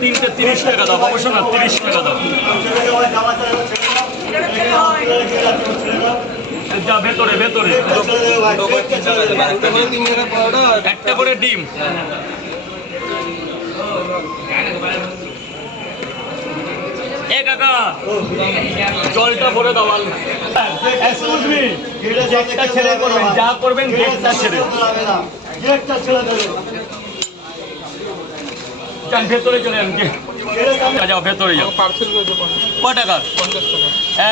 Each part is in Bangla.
তিনটে 30 টাকা দাও, অবশ্য না 30 টাকা দাও। যা ভেতরে ভেতরে একটা করে ডিম। এ কাকা জলটা ভরে দাও। এক্সকিউজ মি, গেটটা ছেড়ে করবেন, যা করবেন গেটটা ছেড়ে। যান ভেতরে চলে যান, যাও ভেতরে যাও। ক টাকা?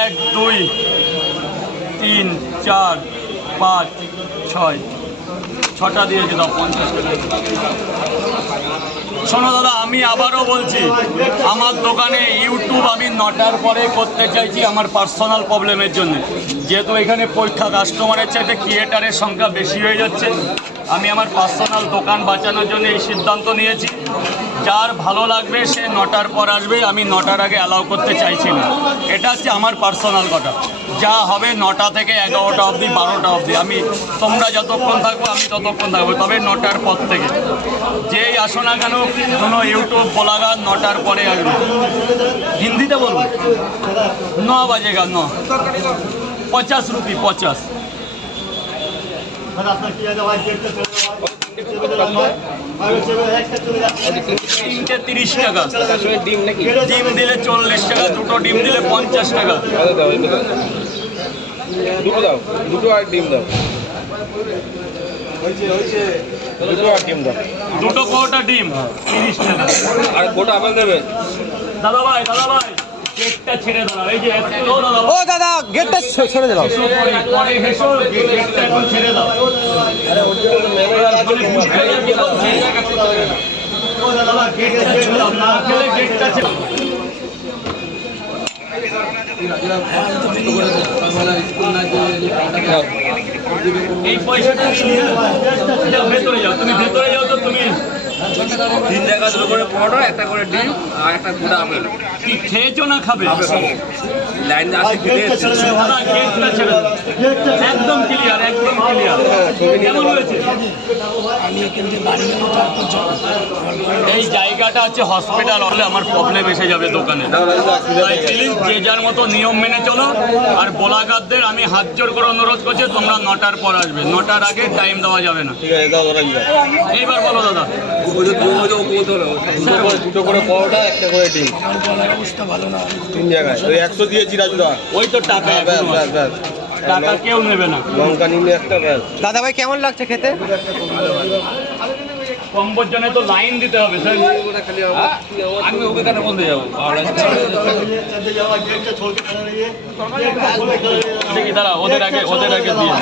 1 2 3 4 5 6 6টা দিয়েছে, দাও 50 টাকা। শোনো দাদা, আমি আবারও বলছি, আমার দোকানে ইউটিউব আমি 9টার পরে করতে চাইছি আমার পার্সোনাল প্রবলেমের জন্য। যেহেতু এখানে পরীক্ষা কাস্টমারের চাইতে ক্রিয়েটারের সংখ্যা বেশি হয়ে যাচ্ছে, আমি আমার পার্সোনাল দোকান বাঁচানোর জন্য এই সিদ্ধান্ত নিয়েছি। যার ভালো লাগবে সে 9টার পর আসবে, আমি 9টার আগে অ্যালাউ করতে চাইছি না। এটা হচ্ছে আমার পার্সোনাল কথা। যা হবে 9টা থেকে 11টা অবধি, 12টা অবধি, আমি তোমরা যতক্ষণ থাকবো আমি ততক্ষণ থাকবো, তবে 9টার পর থেকে যেই আসো না কেন কোনো ইউটিউব ব্লগার 9টার পরে আসবে। হিন্দিতে বলবো 9 বাজেগা, 9 50 রুপি 50। তিনটে 30 টাকা, ডিম দিলে 40 টাকা, দুটো ডিম দিলে 50 টাকা। দুটো দাও, দুটো আর ডিম দাও, দুটো আর ডিম দাও, দুটো কোটা ডিম 30 টাকা। আর গোটা আপেল দেবে। দাদা ভাই গেটটা ছেড়ে দাও। এই যে ও দাদা, গেটটা ছেড়ে দাও। পরে হেসো, গেটটা এখন ছেড়ে দাও। গেটটা ছেড়ে এই পয়সাটা ভেতরে যাও, তুমি ভেতরে যাও। তো তুমি 3 টাকা দুটো করে পরোটা, একটা করে ডিম আর একটা গোটা আপেল। কি খেয়েছো না খাবে? লাইন আসে খেতে দাদা গেটটা ছেড়ে দাও। একদম ক্লিয়ার, একদম ক্লিয়ার। কেমন হয়েছে? এই জায়গাটা হচ্ছে হসপিটাল হলে আমার প্রবলেম এসে যাবে দোকানে। তাই প্লিজ যে যার মতো নিয়ম মেনে চলো। আর ব্লগারদের আমি হাত জোর করে অনুরোধ করছি, তোমরা 9টার পর আসবে, 9টার আগে টাইম দেওয়া যাবে না। ঠিক আছে, দাও দাদা। এইবার বলো দাদা। দুটো করে পরোটা, একটা করে ডিম। অবস্থা ভালো না। 3 জায়গায় ওই 100 দিয়েছি রাজুদা। ওই তো টাকা, টাকা কেউ নেবে না। লঙ্কা নিলে একটা ব্যাস। দাদা ভাই কেমন লাগছে খেতে? কম্বোর জন্য তো লাইন দিতে হবে স্যার। আমি ওকে কেন বলতে যাবো? দেখি দাঁড়া, ওদের আগে দিয়ে